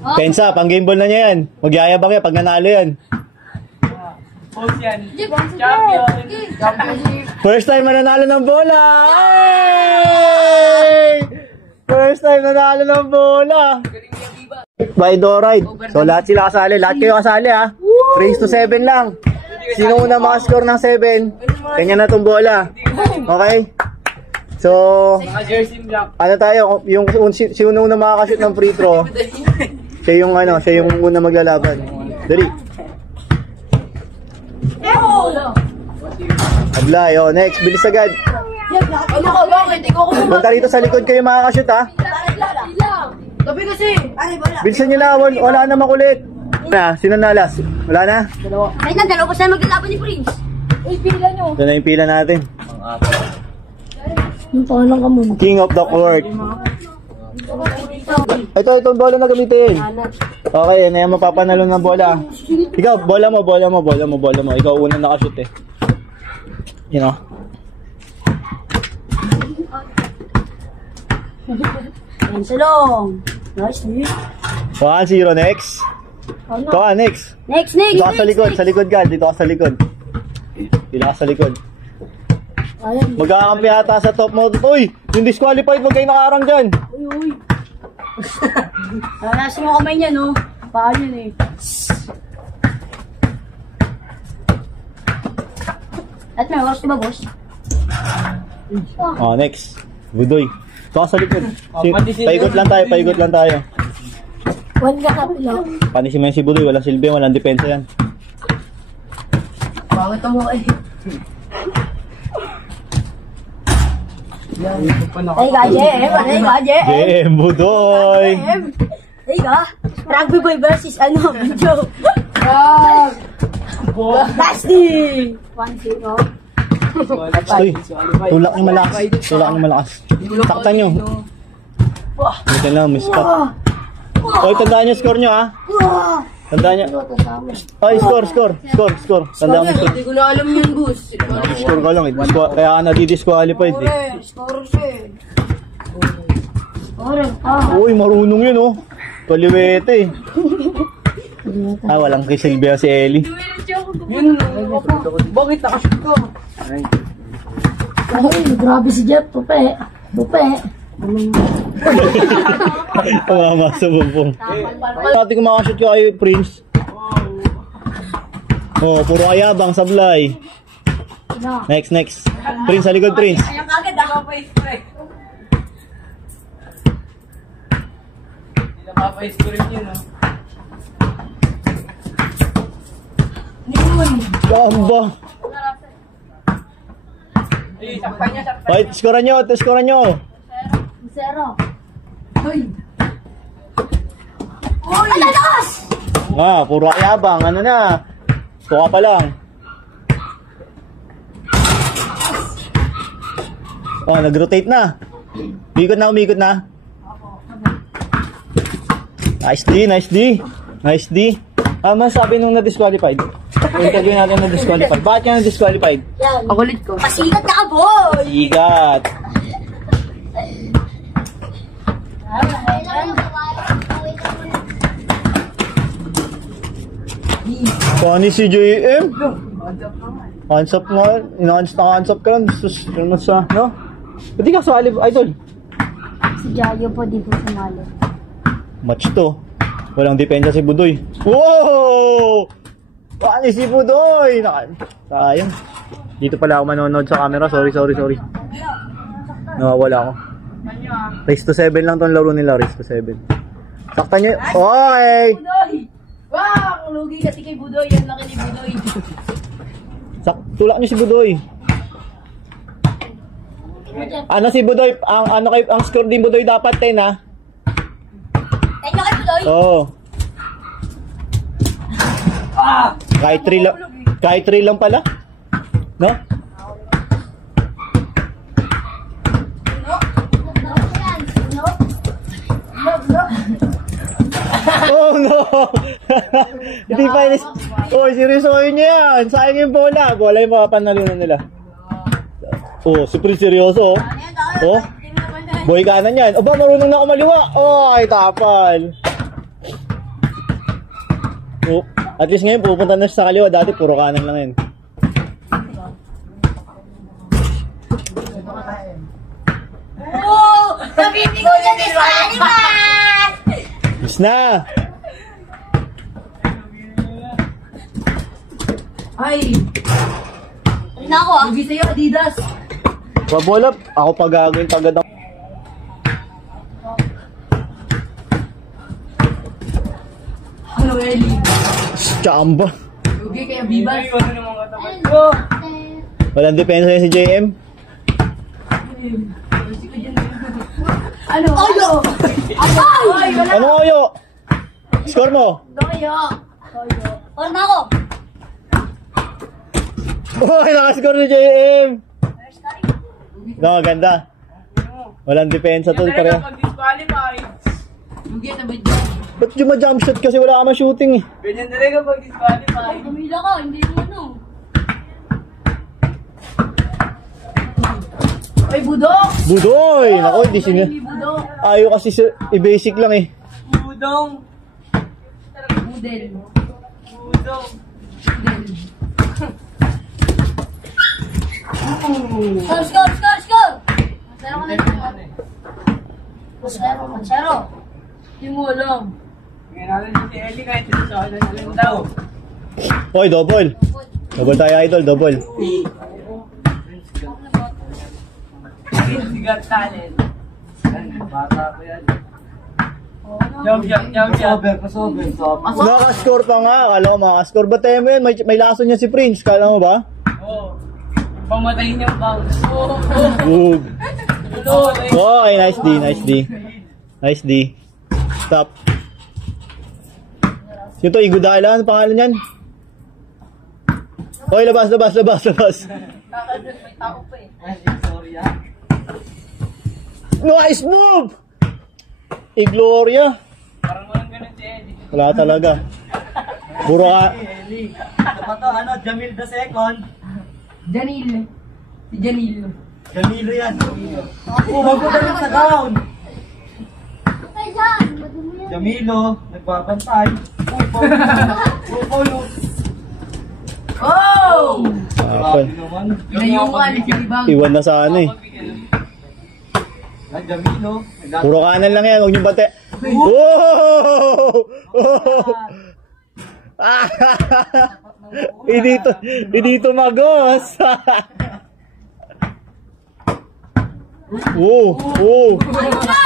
Pensa, pang game ball na niya yan. Magyayabang yan pag nanalo yan. First time mananalo ng bola! Ay! First time nanalo ng bola! By Doride. So lahat sila kasali. Lahat kayo kasali ha. Race to 7 lang. Sino una makascore ng 7? Kanya na itong bola. Okay? So, ano tayo? Yung sino una makakashoot ng free throw? Siya yung una maglalaban. Dali. Ablay, oh, next, bilis agad. Ano ka, bakit? Ikaw ko punta rito sa likod kayo makakashoot ha. Tabi kasi. Bilisan nyo na, wala na makulit. Sino na last? Wala na? Ay, dalawa pa sila maglalaban ni Prince. Uy, pila nyo. Ito na yung pila natin. Yung pangalan ka muna. King of the court. Itong bola na gamitin. Okay, na yan mapapanalo ng bola. Ikaw, bola mo. Ikaw unang nakashoot eh. You know? Yan salong. Nice, 1-0 next. Ito ka, next. Next. Dito ka sa likod. Sa likod ka. Dito ka sa likod. Dito ka sa likod. Magkakampi ata sa top mo. Uy! Yung disqualified, huwag kayo nakaarang dyan. Uy. Nanasin mo kamay niya, no? Paan yun eh. At may oras diba, boss? Oh, next. Budoy. Ito ka sa likod. Paigot lang tayo. One ka kapila. Panisin mo yan si Budoy. Walang silbi, walang depensa yan. Bakit mo eh? Ay ka, Game, Budoy! Ay ka, rugby boy versus video. Basti! 1-0. Uy, tulak niyo malakas. Taktan niyo. Ito lang, miss pa. Uy, tandaan niyo score niyo ha. Tandaan niyo. Ay, score. Tandaan mo score. Hindi ko na alam yun, boss. Score ka lang eh. Kaya ka nadi-disqualified eh. Score siya eh. Uy, marunong yun oh. Paliwete eh. Walang kay Silvia si Ellie. Yun, bakit nakashoot ko? Ay, grabe si Jeff. Tupe. Tumama sa bumbong. Dati ko makashoot ko kayo, Prince. Oh, puro ayabang, sablay. Next. Prince, sa likod, Prince. Ayan kagad ako pa spray. Hindi na mapa-spray yun, no? Bamba. Wait, skoran nyo. 0. Uy! Alalas! Puro ayabang. Ano na? Tuka pa lang. Nag-rotate na. Umikot na. Nice D. Masabi nung na-disqualified. Interview natin na-disqualified. Bakit ka na-disqualified? Ang kulit ko. Pasigat ka, boy! Sigat. Funny si JM. Hands up mo. Hands up ka lang. Ano sa, no? Pwede ka sa idol. Si Jayo po, di po sumali. Match to. Walang depensa si Budoy. Wow! Funny si Budoy! Sayang. Dito pala ako manonood sa camera. Sorry. Nawawala ako. Race to 7 lang tong laro nila. Race to 7. Saktan nyo. Okay! Budoy! Wow! Lugi kasi kay Budoy. Yan laki ni Budoy. Tulak nyo si Budoy. Ano si Budoy? Ang score din Budoy dapat 10 ha? 10 na kay Budoy? Oo. Kahit 3 lang pala. No? Oh no! Hindi pa inis. Oh, seryosohin niya yan. Sayang yung bola. Bola yung makapanalunan nila. Oh, super seryoso. Oh. Boy kanan yan. Aba, marunong na ako maliwa. Oh, ay tapal. At least ngayon pupunta na siya sa kaliwa. Dati puro kanan lang yun. Oh! Sabihin ko dyan is animal! Miss na! Ay! Ano na ako ah? Lugi sa'yo, Adidas. Pabolap, ako pa gagawin tagad ako. Ano, Eli? Chamba. Lugi kaya Bibas. Walang depensa yun si JM. Ano? Oyo! Ay! Wala! Ano Oyo? Score mo? Doyo! Ano na ako? Uy, nakascore si JM! No, ganda. Walang depensa to. Pare. Lugi na ba dyan? Ba't yung ma-jump shot kasi wala ka ma-shooting eh? Ganyan talaga pag disqualify. Ay, gumila ka, hindi mo ano. Ay, budok! Budoy! Naku, hindi siya. Hindi budok. Ayaw kasi i-basic lang eh. Budong! Budel. Budong. Budel. Score! Masero ka na ito. Masero. Hindi mo alam. Ngayon natin si Ellie kahit sa akin na lang daw. Hoy, double. Double tayo idol, double. Sigat talent. Bata ko yan. Jump. Nakascore pa nga. Kala ko makascore. Ba't tayo mo yun? May laso niya si Prince. Kala mo ba? Oo. Pamatayin niyang bounce. Good. Okay, nice D. Stop. Yung to, Igudala. Ano pangalan yan? Hoy, labas. Kakadun, may tao pa eh. Nice move! Igloria. Parang walang ganun si Eddie. Wala talaga. Puro ka. Jamil the second. Janil. Si Janil. Jamilo yan. Magpapagaling sa down. Ay, dyan. Madumi yan. Jamilo, nagbabantay. Paulo. Oh! Apan. Naman. Inayungan si Libang. Iwan na sa ano eh. Jamilo. Puro kanan lang yan. Huwag niyong bate. Oh! Hindi to magos. Oh. Ano na?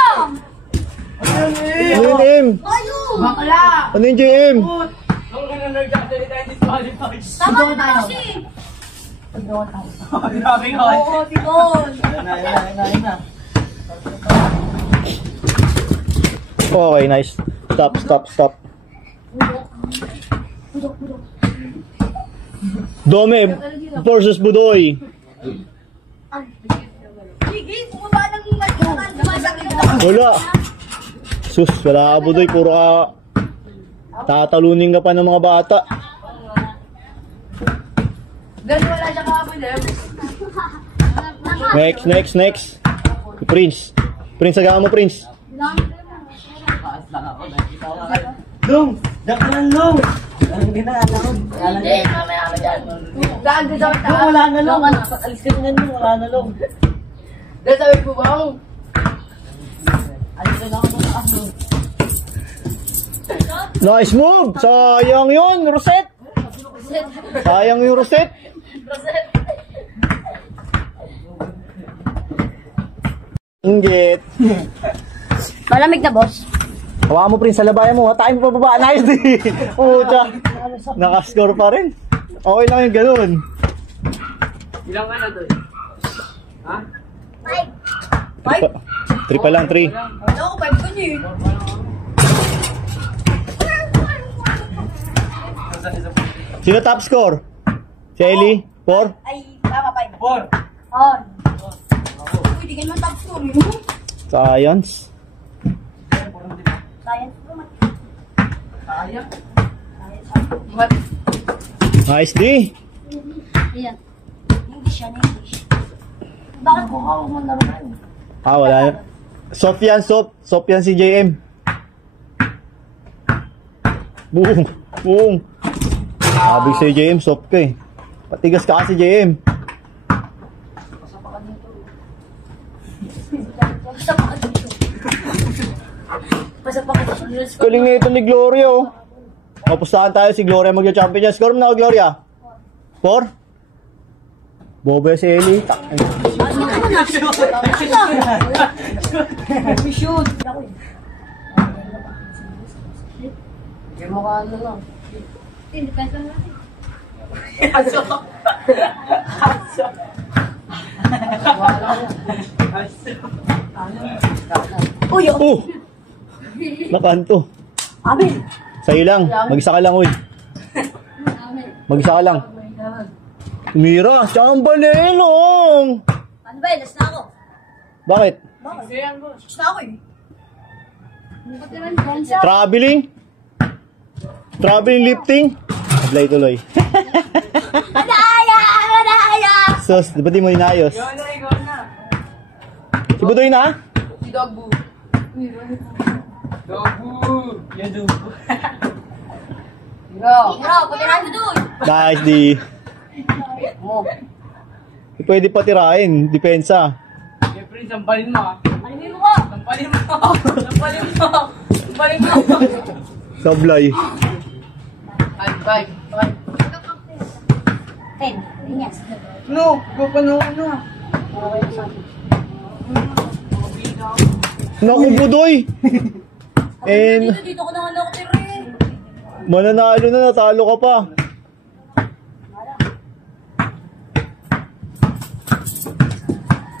Ano yung M? Ayo! Bakla! Ano yung JM? Nung ganun nagkasalita yung disqualified. Tama na kasi. Grabe ka. Oo, Tigol. Ayun na. Okay, nice. Stop. Dome versus Budoy. Sige, bumaba ng nagkakan. Wala. Sus, wala ka Budoy. Puro ka tatalunin ka pa ng mga bata. Ganun wala siya kahapon eh. Next. Prince, agawa mo Prince. Long! Jack na lang, Long! Anong ginagawa? Hindi, mamaya ka dyan. Gaan din sa Long, wala na, Long! Alis ka na Long, wala na, Long! Dahil sabi ko bang, Alis ka na ako sa ako. Nice move! Sayang yun, Rosette! Sayang yung Rosette! Inggit! Malamig na, boss. Hawakan mo Prince, sa labayan mo. Hatayin mo pa baba. Nice di! Puta! Nakascore pa rin. Okay lang yung ganun. ilang ka na doon? Ha? 3 pa lang, 3. Ano ko, 5 ko niyo eh. Sino top score? Si Ellie? 4? Ay, tama, 5. 4! On. Uy, di ka naman top score, yun. Science. Science ko, man. Sayang. What? Nice D! Ayan. English yan, English. Bakit ko hawag mo naman? Wala na. Soft yan si JM. Boom! Boom! Sabi si JM, soft ka eh. Patigas ka kasi JM. Kaling nga ito ni Gloria oh. Kapustahan tayo si Gloria magja-champion niya. Score mo na Gloria? 4? Bobo si Ellie. Shoot. Kaya mukha ano lang. Depende lang natin. Uy, Oh! Nakanto. Amin. Sa'yo lang. Mag-isa ka lang, uy. Mag-isa ka lang. Mira, chambalelong! Ano ba yun? Last na ako. Bakit? Last na ako eh. Traveling? Traveling lifting? Ablay tuloy. Madaya! Madaya! Sus, di ba di mo inayos? Ikaw na. Si Budoy na? Si Dogbu. Dogbu. Yan Dogbu. Ikaw. Bro, patirahan mo doon. Nice, di. Di pwede patirahin. Depensa. Siyempre, sampalin mo ah. Alimin mo ko. Sampalin mo. Sampalin mo. Sampalin mo. Sablay. 5. 10. Yes. No, go pa no. Naku, Budoy! And, Dito ko naman ako tira. mananalo na, natalo ka pa.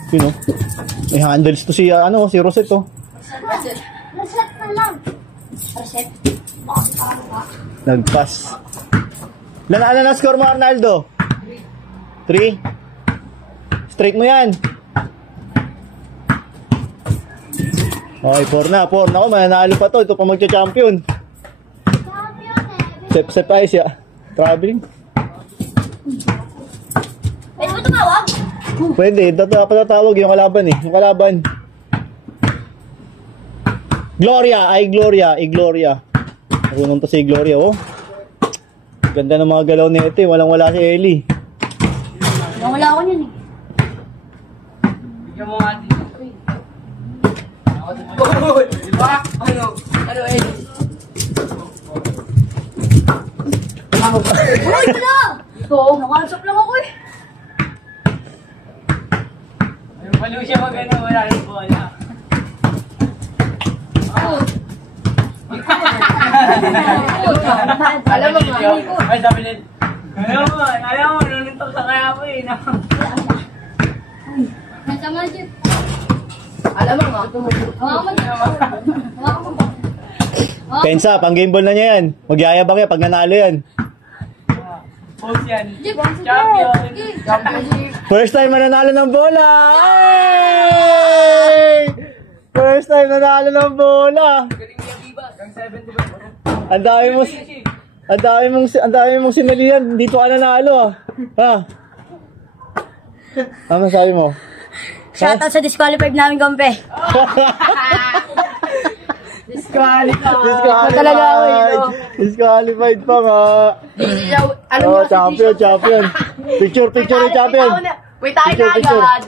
Sino? May handles to si, si Rosette, oh. Reset na lang. Reset. Nagpas. Ano na score mo, Arnaldo? 3? Straight mo yan. Okay, 4 na. Ako, mananalo pa to. Ito pa magcha-champion. Sep ayos ya. Traveling. Pwede mo tumawag? Pwede. Patatawag yung kalaban eh. Yung kalaban. Gloria. Gloria. Marunong to si Gloria, oh. Ganda ng mga galaw ni ito eh. Walang-wala si Ellie. Wala ako yun eh. Bigyan mo nga dito. Diba? Ano eh? Uy, wala! Ito, nakansap lang ako eh. Ayun pala siya mag-ano, wala rin bola. Alam mo nga, ay sabi nila, alam mo, nununtok sa kaya mo eh. Nasa magic. Alam mo nga, Pensa, pang game ball na niya yan. Magyayabang yan pag nanalo yan. post yan. Champion. Championship. First time mananalo ng bola! Hey! First time nanalo ng bola! Galing niya, Biba. Gang 7, diba? Ang dami mong sinalihan. Dito ka nanalo ah. Ha? Ano sabi mo? Shoutout sa disqualified namin, Gompe. Disqualified pa nga. Ano Oh, champion. Picture ni champion. Wait tayo na Picture. agad.